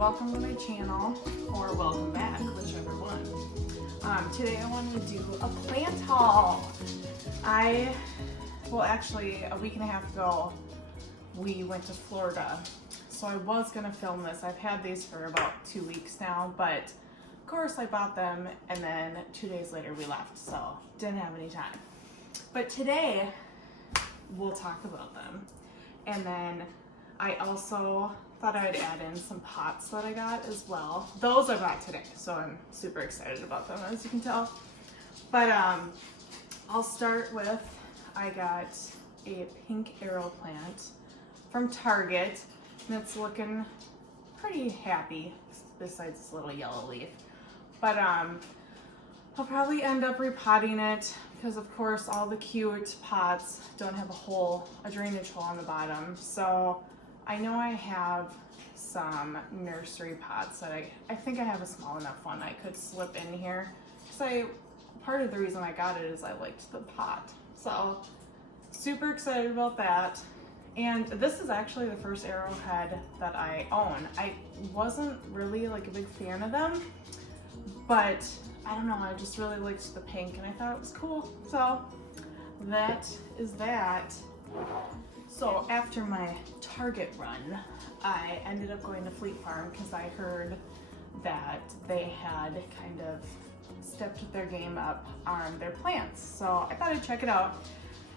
welcome to my channel, or welcome back, whichever one. Today I wanted to do a plant haul. Actually a week and a half ago, we went to Florida. So I was gonna film this. I've had these for about 2 weeks now, but of course I bought them and then 2 days later we left, so didn't have any time. But today we'll talk about them. And then I also thought I would add in some pots that I got as well. Those I bought today, so I'm super excited about them, as you can tell. But I'll start with, I got a pink arrow plant from Target, and it's looking pretty happy, besides this little yellow leaf. But I'll probably end up repotting it, because of course all the cute pots don't have a drainage hole on the bottom. So I know I have some nursery pots that I think I have a small enough one I could slip in here. So part of the reason I got it is I liked the pot. So super excited about that. And this is actually the first arrowhead that I own. I wasn't really like a big fan of them, but I don't know, I just really liked the pink and I thought it was cool. So that is that. So after my Target run, I ended up going to Fleet Farm because I heard that they had kind of stepped their game up on their plants. So I thought I'd check it out.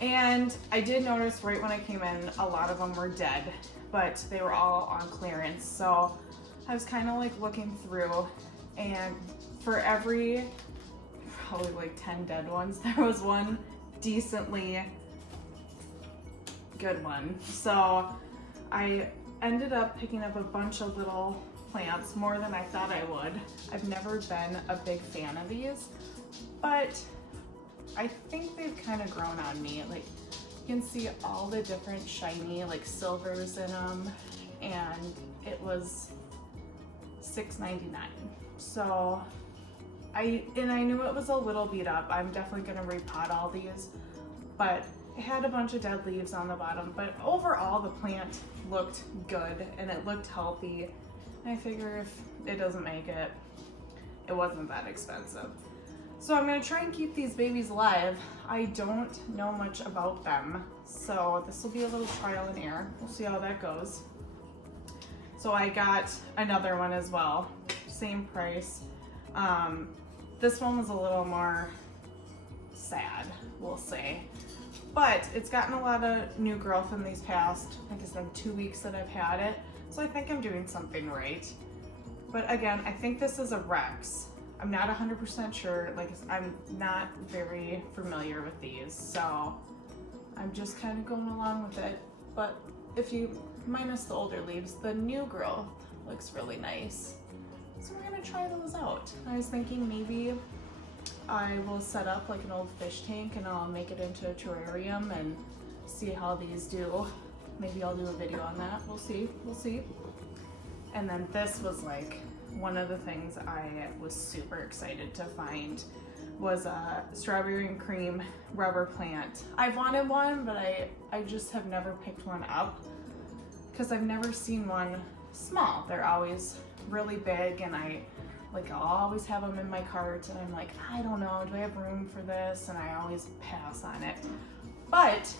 And I did notice right when I came in, a lot of them were dead, but they were all on clearance. So I was kind of like looking through, and for every probably like 10 dead ones, there was one decently good one. So I ended up picking up a bunch of little plants, more than I thought I would. I've never been a big fan of these, but I think they've kind of grown on me. Like, you can see all the different shiny like silvers in them, and it was $6.99. So I knew it was a little beat up. I'm definitely gonna repot all these, but it had a bunch of dead leaves on the bottom. But overall the plant looked good and it looked healthy. And I figure if it doesn't make it, it wasn't that expensive. So I'm gonna try and keep these babies alive. I don't know much about them, so this will be a little trial and error. We'll see how that goes. So I got another one as well, same price. This one was a little more sad, we'll say. But it's gotten a lot of new growth in these past, I think it's been 2 weeks that I've had it. So I think I'm doing something right. But again, I think this is a Rex. I'm not 100% sure, like I'm not very familiar with these, so I'm just kind of going along with it. But if you minus the older leaves, the new growth looks really nice. So we're gonna try those out. I was thinking maybe I will set up like an old fish tank and I'll make it into a terrarium and see how these do. Maybe I'll do a video on that, we'll see. And then this was like one of the things I was super excited to find was a strawberry and cream rubber plant. I've wanted one, but I just have never picked one up because I've never seen one small. They're always really big, and I'll always have them in my cart, and I'm like, I don't know, do I have room for this? And I always pass on it. But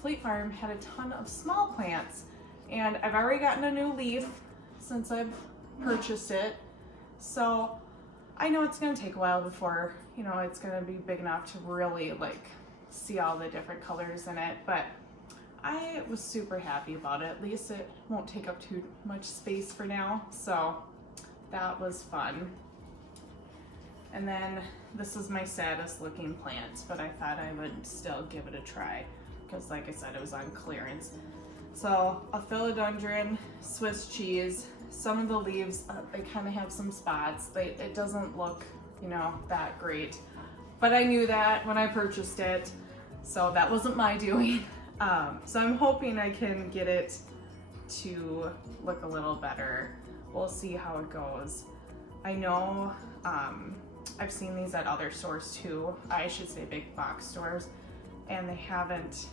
Fleet Farm had a ton of small plants, and I've already gotten a new leaf since I've purchased it. So I know it's gonna take a while before, it's gonna be big enough to really like see all the different colors in it, but I was super happy about it. At least it won't take up too much space for now. So that was fun. And then this is my saddest looking plant, but I thought I would still give it a try because like I said, it was on clearance. So a philodendron Swiss cheese. Some of the leaves, they kind of have some spots. It doesn't look, that great. But I knew that when I purchased it, so that wasn't my doing. So I'm hoping I can get it to look a little better. We'll see how it goes. I know I've seen these at other stores too. I should say big box stores, and they haven't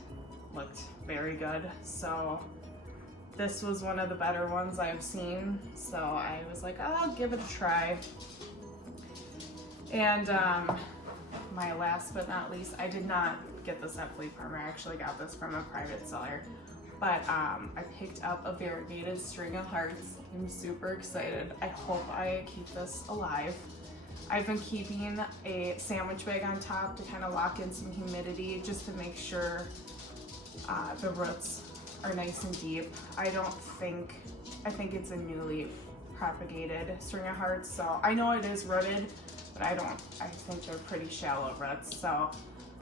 looked very good. So this was one of the better ones I've seen, so I was like, oh, I'll give it a try. And my last but not least, I did not get this at Fleet Farm. I actually got this from a private seller, but I picked up a variegated string of hearts. I'm super excited. I hope I keep this alive. I've been keeping a sandwich bag on top to kind of lock in some humidity, just to make sure the roots are nice and deep. I think it's a newly propagated string of hearts, so I know it is rooted, but I think they're pretty shallow roots. So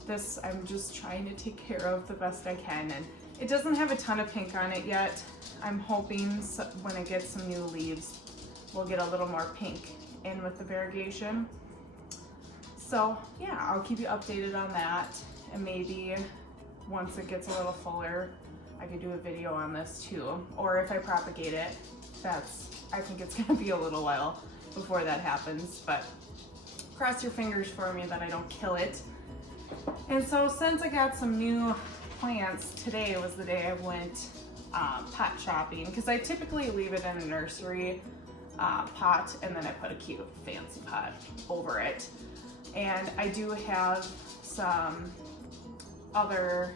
this I'm just trying to take care of the best I can, and it doesn't have a ton of pink on it yet. I'm hoping when it gets some new leaves, we'll get a little more pink in with the variegation. So yeah, I'll keep you updated on that, and maybe once it gets a little fuller, I could do a video on this too. Or if I propagate it, I think it's gonna be a little while before that happens, but cross your fingers for me that I don't kill it. And so since I got some new plants, today was the day I went pot shopping, because I typically leave it in a nursery pot, and then I put a cute fancy pot over it. And I do have some other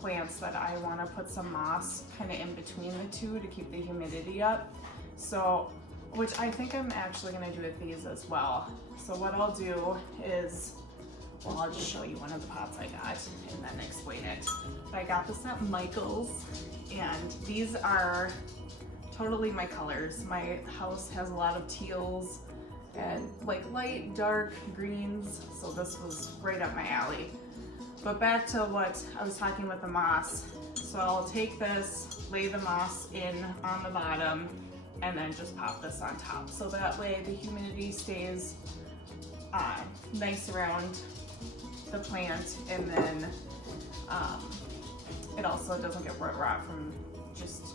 plants that I want to put some moss kind of in between the two to keep the humidity up. So, which I think I'm actually going to do with these as well. So what I'll do is, well, I'll just show you one of the pots I got and then explain it. But I got this at Michael's, and these are totally my colors. My house has a lot of teals and like light, dark greens, so this was right up my alley. But back to what I was talking with the moss. So I'll take this, lay the moss in on the bottom, and then just pop this on top. So that way the humidity stays nice around the plant, and then it also doesn't get rot from just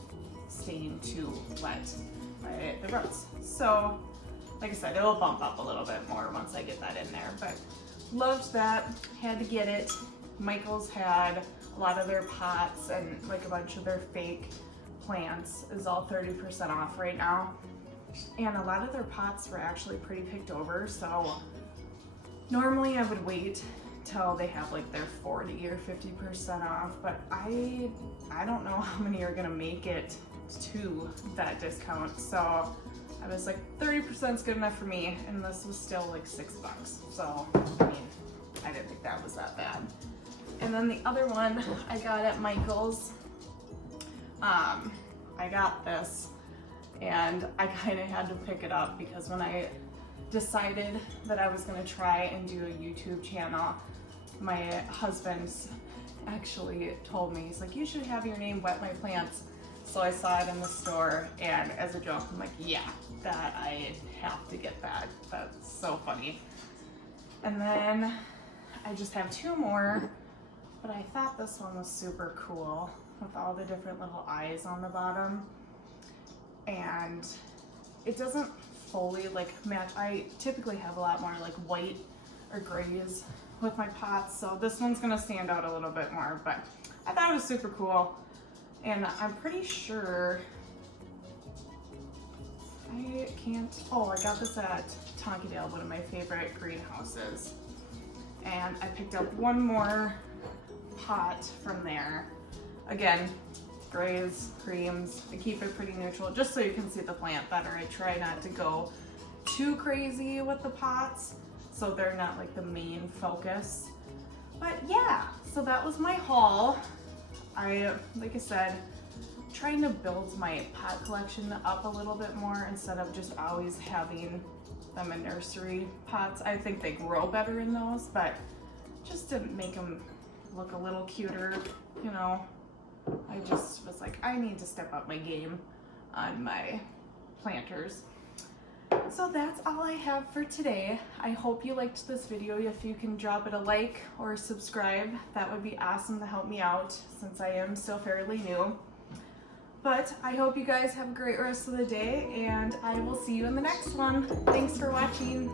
staying too wet by the roots. So like I said, it'll bump up a little bit more once I get that in there, but loved that, had to get it. Michael's had a lot of their pots and like a bunch of their fake plants is all 30% off right now. And a lot of their pots were actually pretty picked over, so normally I would wait till they have like their 40 or 50% off, but I don't know how many are gonna make it to that discount. So I was like, 30% is good enough for me, and this was still like $6. So I mean, I didn't think that was that bad. And then the other one I got at Michael's, I got this, and I kind of had to pick it up because when I decided that I was going to try and do a YouTube channel, my husband actually told me, he's like, you should have your name Wet My Plants. So I saw it in the store, and as a joke, I'm like, yeah, that I have to get that. That's so funny. And then I just have two more, but I thought this one was super cool with all the different little eyes on the bottom. And it doesn't fully like match. I typically have a lot more like white or grays with my pots, so this one's gonna stand out a little bit more, but I thought it was super cool. And I'm pretty sure I got this at Tonkadale, one of my favorite greenhouses. And I picked up one more pot from there. Again, grays, creams, I keep it pretty neutral just so you can see the plant better. I try not to go too crazy with the pots so they're not like the main focus. But yeah, so that was my haul. Like I said, trying to build my pot collection up a little bit more instead of just always having them in nursery pots. I think they grow better in those, but just to make them look a little cuter, you know, I just was like, I need to step up my game on my planters. So that's all I have for today. I hope you liked this video. If you can drop it a like or subscribe, that would be awesome to help me out since I am still fairly new. But I hope you guys have a great rest of the day, and I will see you in the next one. Thanks for watching.